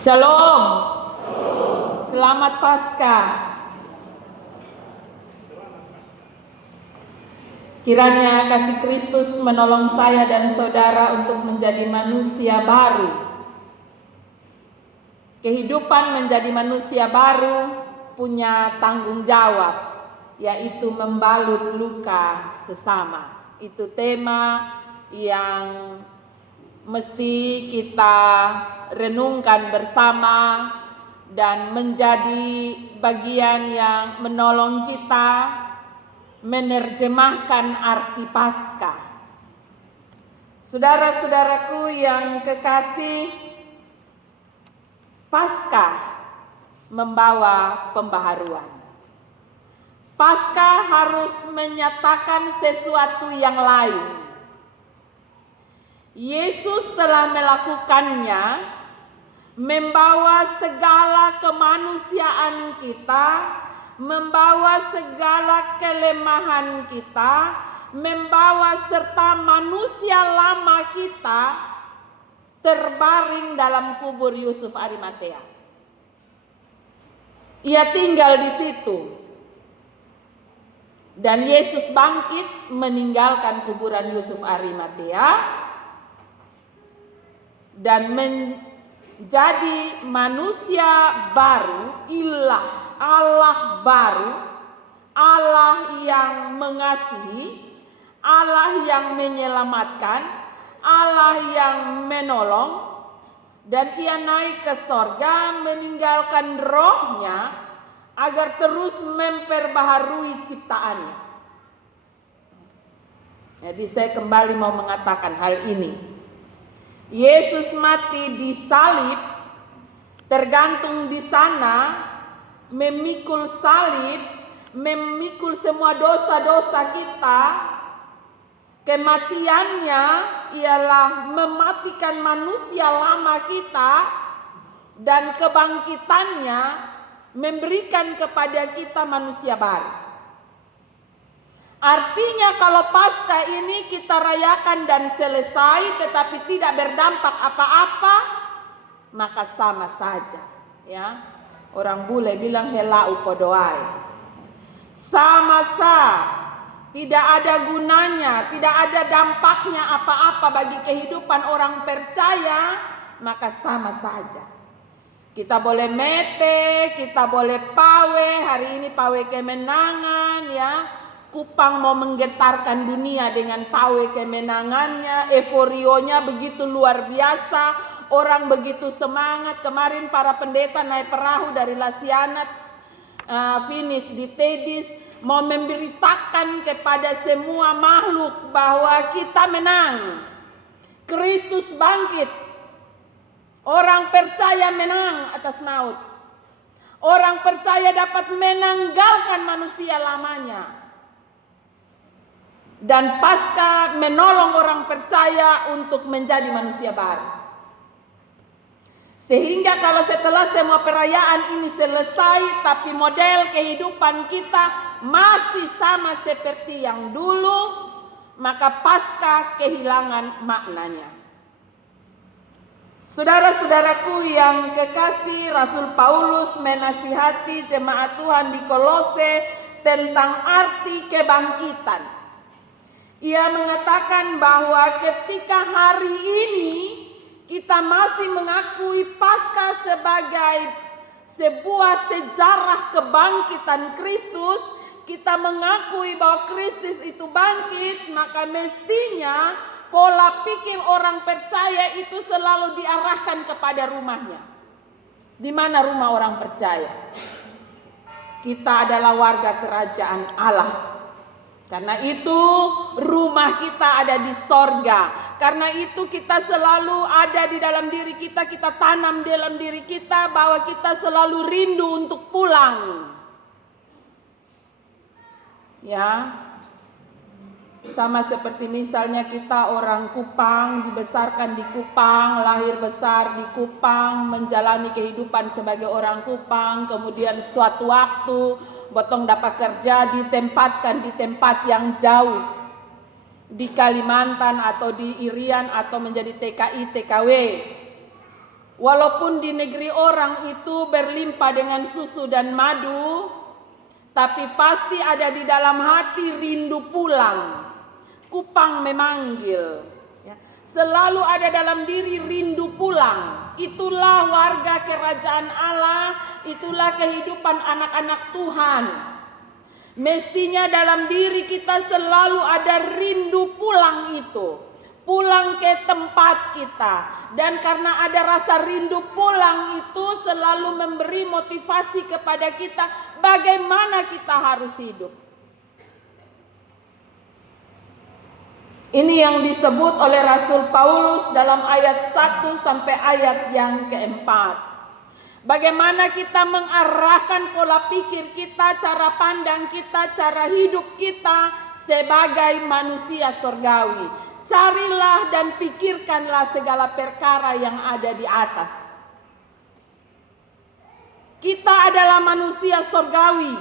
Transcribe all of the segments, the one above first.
Shalom. Selamat Paskah. Kiranya kasih Kristus menolong saya dan saudara untuk menjadi manusia baru. Kehidupan menjadi manusia baru punya tanggung jawab, yaitu membalut luka sesama. Itu tema yang mesti kita renungkan bersama dan menjadi bagian yang menolong kita menerjemahkan arti Paskah. Saudara-saudaraku yang kekasih, Paskah membawa pembaharuan. Paskah harus menyatakan sesuatu yang lain. Yesus telah melakukannya, membawa segala kemanusiaan kita, membawa segala kelemahan kita, membawa serta manusia lama kita terbaring dalam kubur Yusuf Arimatea. Ia tinggal di situ. Dan Yesus bangkit meninggalkan kuburan Yusuf Arimatea dan menjadi manusia baru, Allah baru, Allah yang mengasihi, Allah yang menyelamatkan, Allah yang menolong, dan ia naik ke sorga meninggalkan rohnya agar terus memperbaharui ciptaannya. Jadi saya kembali mau mengatakan hal ini. Yesus mati di salib, tergantung di sana, memikul salib, memikul semua dosa-dosa kita. Kematiannya ialah mematikan manusia lama kita, dan kebangkitannya memberikan kepada kita manusia baru. Artinya kalau Paskah ini kita rayakan dan selesai tetapi tidak berdampak apa-apa, maka sama saja, ya. Orang bule bilang helau podoai. Sama saja, tidak ada gunanya, tidak ada dampaknya apa-apa bagi kehidupan orang percaya, maka sama saja. Kita boleh mete, kita boleh pawe, hari ini pawe kemenangan, ya. Kupang mau menggetarkan dunia dengan pawe kemenangannya, euforionya begitu luar biasa, orang begitu semangat. Kemarin para pendeta naik perahu dari Lasianat, finish di Tedis, mau memberitakan kepada semua makhluk bahwa kita menang, Kristus bangkit, orang percaya menang atas maut, orang percaya dapat menanggalkan manusia lamanya. Dan Paskah menolong orang percaya untuk menjadi manusia baru. Sehingga kalau setelah semua perayaan ini selesai, tapi model kehidupan kita masih sama seperti yang dulu, maka Paskah kehilangan maknanya. Saudara-saudaraku yang kekasih, Rasul Paulus menasihati jemaat Tuhan di Kolose tentang arti kebangkitan. Ia mengatakan bahwa ketika hari ini kita masih mengakui Paskah sebagai sebuah sejarah kebangkitan Kristus, kita mengakui bahwa Kristus itu bangkit, maka mestinya pola pikir orang percaya itu selalu diarahkan kepada rumahnya. Di mana rumah orang percaya? Kita adalah warga kerajaan Allah. Karena itu rumah kita ada di sorga. Karena itu kita selalu ada di dalam diri kita. Kita tanam dalam diri kita bahwa kita selalu rindu untuk pulang. Ya, sama seperti misalnya kita orang Kupang, dibesarkan di Kupang, lahir besar di Kupang, menjalani kehidupan sebagai orang Kupang. Kemudian suatu waktu Botong dapat kerja ditempatkan di tempat yang jauh, di Kalimantan atau di Irian atau menjadi TKI, TKW. Walaupun di negeri orang itu berlimpah dengan susu dan madu, tapi pasti ada di dalam hati rindu pulang. Kupang memanggil. Selalu ada dalam diri rindu pulang. Itulah warga kerajaan Allah, itulah kehidupan anak-anak Tuhan. Mestinya dalam diri kita selalu ada rindu pulang itu. Pulang ke tempat kita. Dan karena ada rasa rindu pulang itu selalu memberi motivasi kepada kita bagaimana kita harus hidup. Ini yang disebut oleh Rasul Paulus dalam ayat 1 sampai ayat yang keempat. Bagaimana kita mengarahkan pola pikir kita, cara pandang kita, cara hidup kita sebagai manusia surgawi. Carilah dan pikirkanlah segala perkara yang ada di atas. Kita adalah manusia surgawi.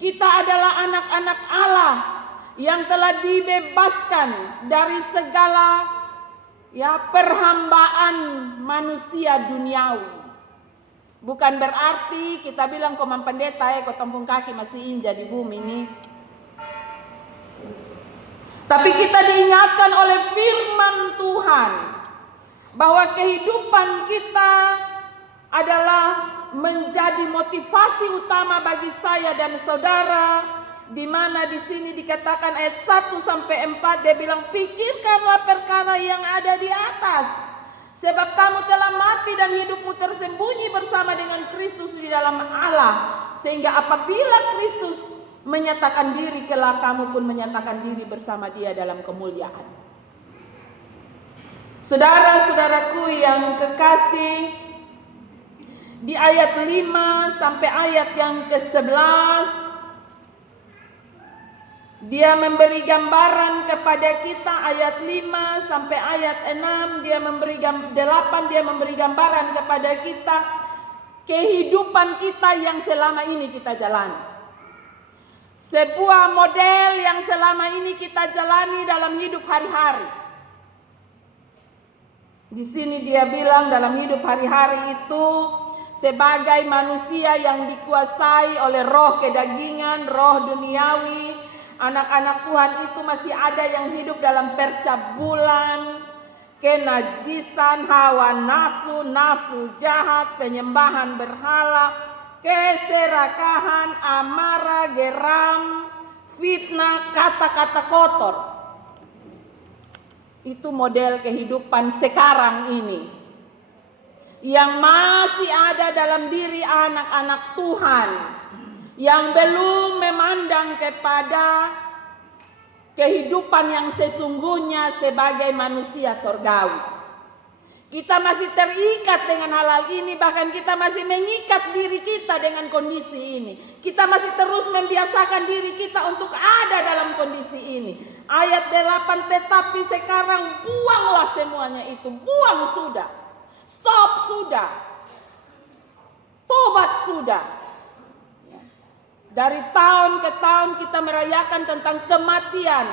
Kita adalah anak-anak Allah yang telah dibebaskan dari segala perhambaan manusia duniawi. Bukan berarti kita bilang komang pendeta kok tampung kaki masih injak di bumi ini. Tapi kita diingatkan oleh firman Tuhan bahwa kehidupan kita adalah menjadi motivasi utama bagi saya dan saudara, di mana di sini dikatakan ayat 1 sampai 4 dia bilang pikirkanlah perkara yang ada di atas, sebab kamu telah mati dan hidupmu tersembunyi bersama dengan Kristus di dalam Allah, sehingga apabila Kristus menyatakan diri, kelak kamu pun menyatakan diri bersama Dia dalam kemuliaan. Saudara-saudaraku yang kekasih, di ayat 5 sampai ayat yang ke-11 dia memberi gambaran kepada kita. Ayat 5 sampai ayat 6 dia memberi 8 dia memberi gambaran kepada kita kehidupan kita yang selama ini kita jalani. Sebuah model yang selama ini kita jalani dalam hidup hari-hari. Di sini dia bilang dalam hidup hari-hari itu sebagai manusia yang dikuasai oleh roh kedagingan, roh duniawi, anak-anak Tuhan itu masih ada yang hidup dalam percabulan, kenajisan, hawa nafsu, nafsu jahat, penyembahan berhala, keserakahan, amarah, geram, fitnah, kata-kata kotor. Itu model kehidupan sekarang ini yang masih ada dalam diri anak-anak Tuhan yang belum memandang kepada kehidupan yang sesungguhnya sebagai manusia surgawi. Kita masih terikat dengan hal-hal ini, bahkan kita masih mengikat diri kita dengan kondisi ini. Kita masih terus membiasakan diri kita untuk ada dalam kondisi ini. Ayat 8, tetapi sekarang buanglah semuanya itu. Buang sudah. Stop sudah. Tobat sudah. Dari tahun ke tahun kita merayakan tentang kematian.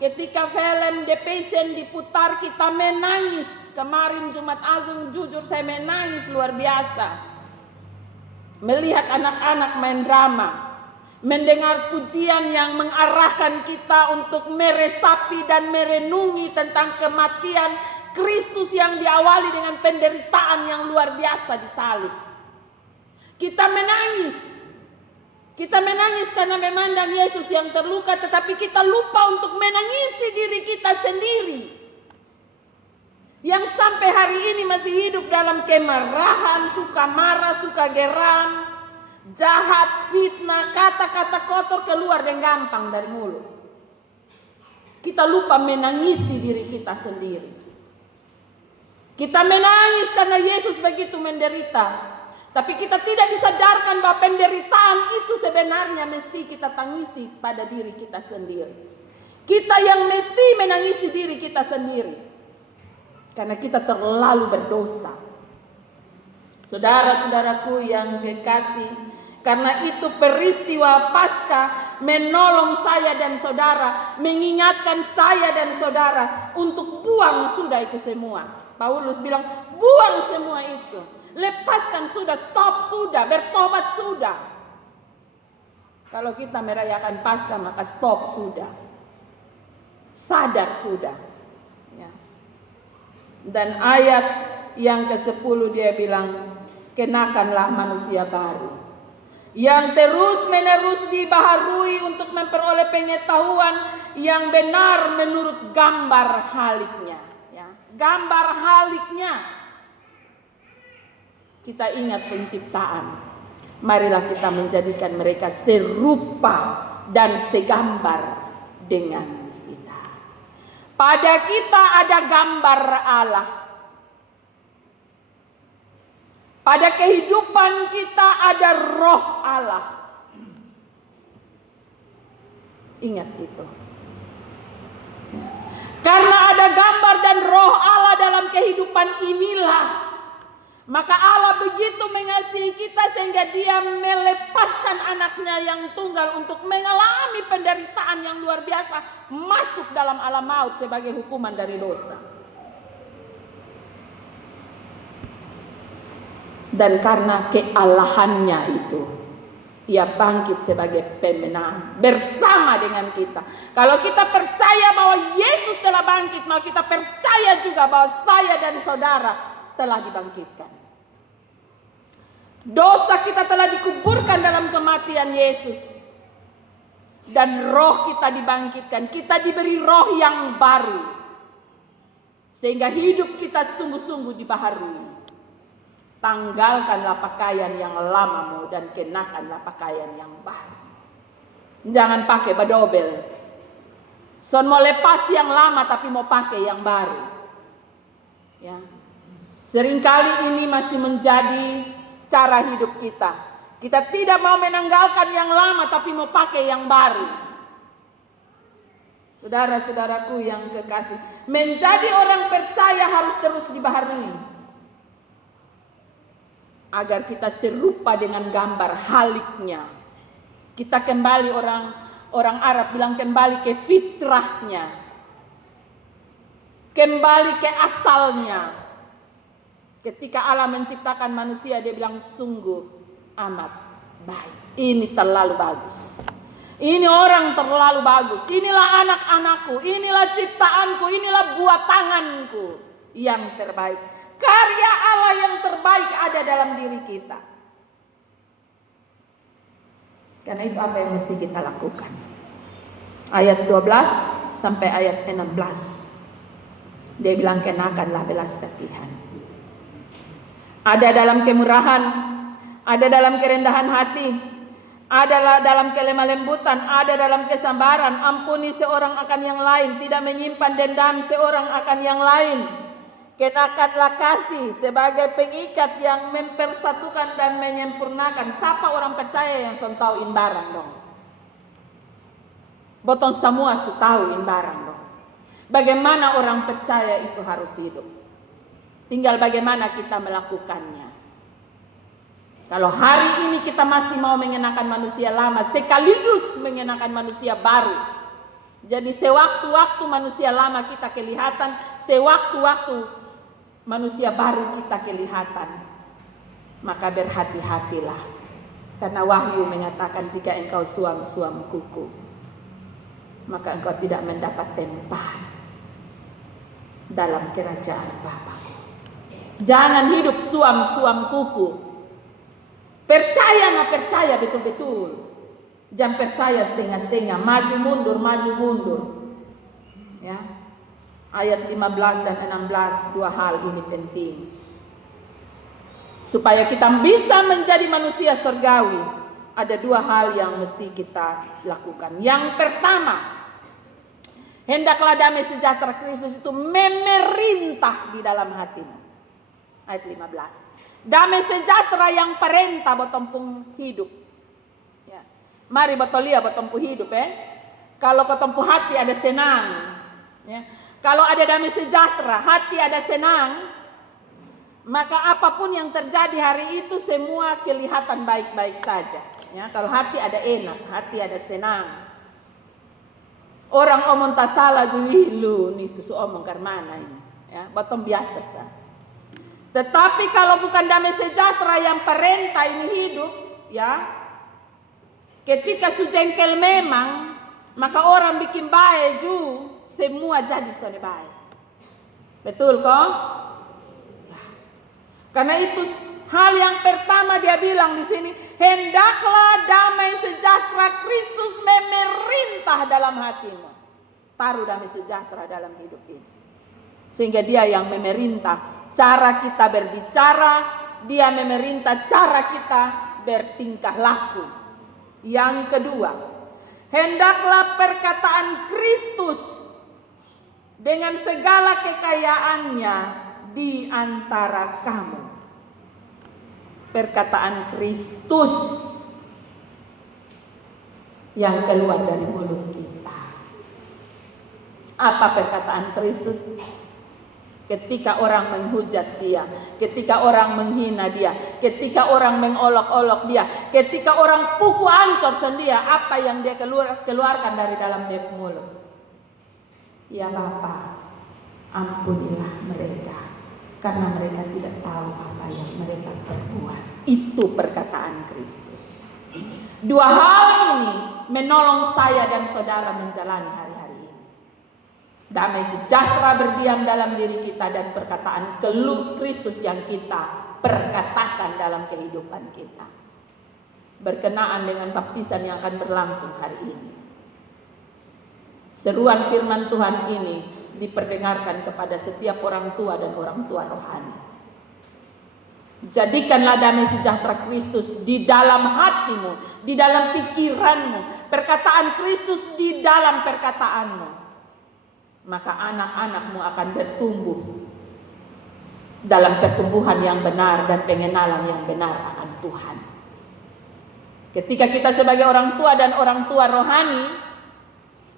Ketika film The Passion diputar kita menangis. Kemarin Jumat Agung jujur saya menangis luar biasa. Melihat anak-anak main drama. Mendengar pujian yang mengarahkan kita untuk meresapi dan merenungi tentang kematian Kristus yang diawali dengan penderitaan yang luar biasa di salib. Kita menangis. Kita menangis karena memandang Yesus yang terluka, tetapi kita lupa untuk menangisi diri kita sendiri. Yang sampai hari ini masih hidup dalam kemarahan, suka marah, suka geram, jahat, fitnah, kata-kata kotor keluar dengan gampang dari mulut. Kita lupa menangisi diri kita sendiri. Kita menangis karena Yesus begitu menderita. Tapi kita tidak disadarkan bahwa penderitaan itu sebenarnya mesti kita tangisi pada diri kita sendiri. Kita yang mesti menangisi diri kita sendiri. Karena kita terlalu berdosa. Saudara-saudaraku yang kekasih, karena itu peristiwa Paskah menolong saya dan saudara, mengingatkan saya dan saudara untuk buang sudah itu semua. Paulus bilang, buang semua itu. Lepaskan sudah, stop sudah, bertobat sudah. Kalau kita merayakan Paskah maka stop sudah. Sadar sudah. Ya. Dan ayat yang ke-10 dia bilang, kenakanlah manusia baru. Yang terus menerus dibaharui untuk memperoleh pengetahuan yang benar menurut gambar haliknya. Ya. Gambar haliknya. Kita ingat penciptaan. Marilah kita menjadikan mereka serupa dan segambar dengan kita. Pada kita ada gambar Allah. Pada kehidupan kita ada roh Allah. Ingat itu. Karena ada gambar dan roh Allah dalam kehidupan inilah, maka Allah begitu mengasihi kita sehingga dia melepaskan anaknya yang tunggal untuk mengalami penderitaan yang luar biasa, masuk dalam alam maut sebagai hukuman dari dosa. Dan karena kealahannya itu, ia bangkit sebagai pemenang bersama dengan kita. Kalau kita percaya bahwa Yesus telah bangkit, maka kita percaya juga bahwa saya dan saudara telah dibangkitkan. Dosa kita telah dikuburkan dalam kematian Yesus. Dan roh kita dibangkitkan. Kita diberi roh yang baru. Sehingga hidup kita sungguh-sungguh dibaharui. Tanggalkanlah pakaian yang lamamu dan kenakanlah pakaian yang baru. Jangan pakai badobel. Son mau lepas yang lama tapi mau pakai yang baru. Ya. Seringkali ini masih menjadi cara hidup kita. Kita tidak mau menanggalkan yang lama tapi mau pakai yang baru. Saudara-saudaraku yang kekasih, menjadi orang percaya harus terus dibaharui. Agar kita serupa dengan gambar haliknya. Kita kembali, orang Arab bilang kembali ke fitrahnya. Kembali ke asalnya. Ketika Allah menciptakan manusia, dia bilang sungguh amat baik. Ini terlalu bagus. Ini orang terlalu bagus. Inilah anak-anakku, inilah ciptaanku, inilah buat tanganku yang terbaik. Karya Allah yang terbaik ada dalam diri kita. Karena itu apa yang mesti kita lakukan. Ayat 12 sampai ayat 16. Dia bilang kenakanlah belas kasihan. Ada dalam kemurahan, ada dalam kerendahan hati, ada dalam kelemah lembutan, ada dalam kesabaran. Ampuni seorang akan yang lain, tidak menyimpan dendam seorang akan yang lain. Kenakanlah kasih sebagai pengikat yang mempersatukan dan menyempurnakan. Siapa orang percaya yang son tahu in barang dong? Botong semua su tahu in barang dong. Bagaimana orang percaya itu harus hidup. Tinggal bagaimana kita melakukannya. Kalau hari ini kita masih mau mengenakan manusia lama sekaligus mengenakan manusia baru. Jadi sewaktu-waktu manusia lama kita kelihatan, sewaktu-waktu manusia baru kita kelihatan. Maka berhati-hatilah. Karena wahyu mengatakan jika engkau suam-suam kuku, maka engkau tidak mendapat tempat dalam kerajaan Bapa-Ku. Jangan hidup suam-suam kuku. Percaya betul-betul. Jangan percaya setengah-setengah, maju mundur. Ya. Ayat 15 dan 16, dua hal ini penting. Supaya kita bisa menjadi manusia surgawi, ada dua hal yang mesti kita lakukan. Yang pertama, hendaklah damai sejahtera Kristus itu memerintah di dalam hatimu. Ayat 15. Damai sejahtera yang perintah botompung hidup. Ya. Mari botolia botompu hidup Kalau botompu hati ada senang. Ya. Kalau ada damai sejahtera, hati ada senang, maka apapun yang terjadi hari itu semua kelihatan baik-baik saja. Ya, kalau hati ada enak, hati ada senang. Orang omong tak salah juwi lu nih kusu omong karmana ini. Ya, bottom biasa sah. Tetapi kalau bukan damai sejahtera yang perintah ini hidup, ya, ketika su jengkel memang, maka orang bikin baik ju, semua jadi sone baik. Betul kok? Ya. Karena itu hal yang pertama dia bilang di sini, hendaklah damai sejahtera Kristus memerintah dalam hatimu. Taruh damai sejahtera dalam hidup ini. Sehingga dia yang memerintah cara kita berbicara, dia memerintah cara kita bertingkah laku. Yang kedua, hendaklah perkataan Kristus dengan segala kekayaannya di antara kamu. Perkataan Kristus yang keluar dari mulut kita. Apa perkataan Kristus? Ketika orang menghujat dia, ketika orang menghina dia, ketika orang mengolok-olok dia, ketika orang pukul ancur dia, apa yang dia keluarkan dari dalam dia mulut? Ya Bapa, ampunilah mereka, karena mereka tidak tahu apa yang mereka perbuat. Itu perkataan Kristus. Dua hal ini menolong saya dan saudara menjalani hari-hari. Damai sejahtera berdiam dalam diri kita dan perkataan keluh Kristus yang kita perkatakan dalam kehidupan kita. Berkenaan dengan baptisan yang akan berlangsung hari ini. Seruan firman Tuhan ini diperdengarkan kepada setiap orang tua dan orang tua rohani. Jadikanlah damai sejahtera Kristus di dalam hatimu, di dalam pikiranmu. Perkataan Kristus di dalam perkataanmu. Maka anak-anakmu akan bertumbuh dalam pertumbuhan yang benar dan pengenalan yang benar akan Tuhan. Ketika kita sebagai orang tua dan orang tua rohani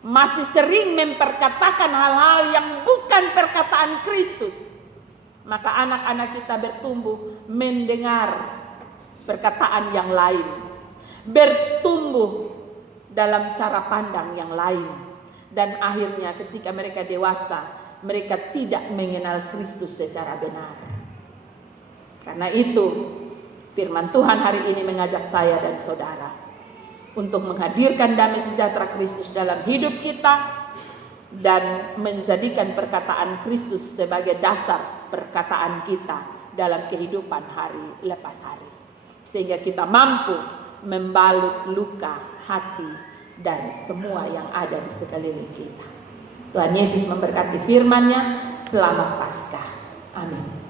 masih sering memperkatakan hal-hal yang bukan perkataan Kristus, maka anak-anak kita bertumbuh mendengar perkataan yang lain, bertumbuh dalam cara pandang yang lain. Dan akhirnya ketika mereka dewasa, mereka tidak mengenal Kristus secara benar. Karena itu firman Tuhan hari ini mengajak saya dan saudara untuk menghadirkan damai sejahtera Kristus dalam hidup kita dan menjadikan perkataan Kristus sebagai dasar perkataan kita dalam kehidupan hari lepas hari. Sehingga kita mampu membalut luka hati dari semua yang ada di sekeliling kita. Tuhan Yesus memberkati firman-Nya. Selamat Paskah. Amin.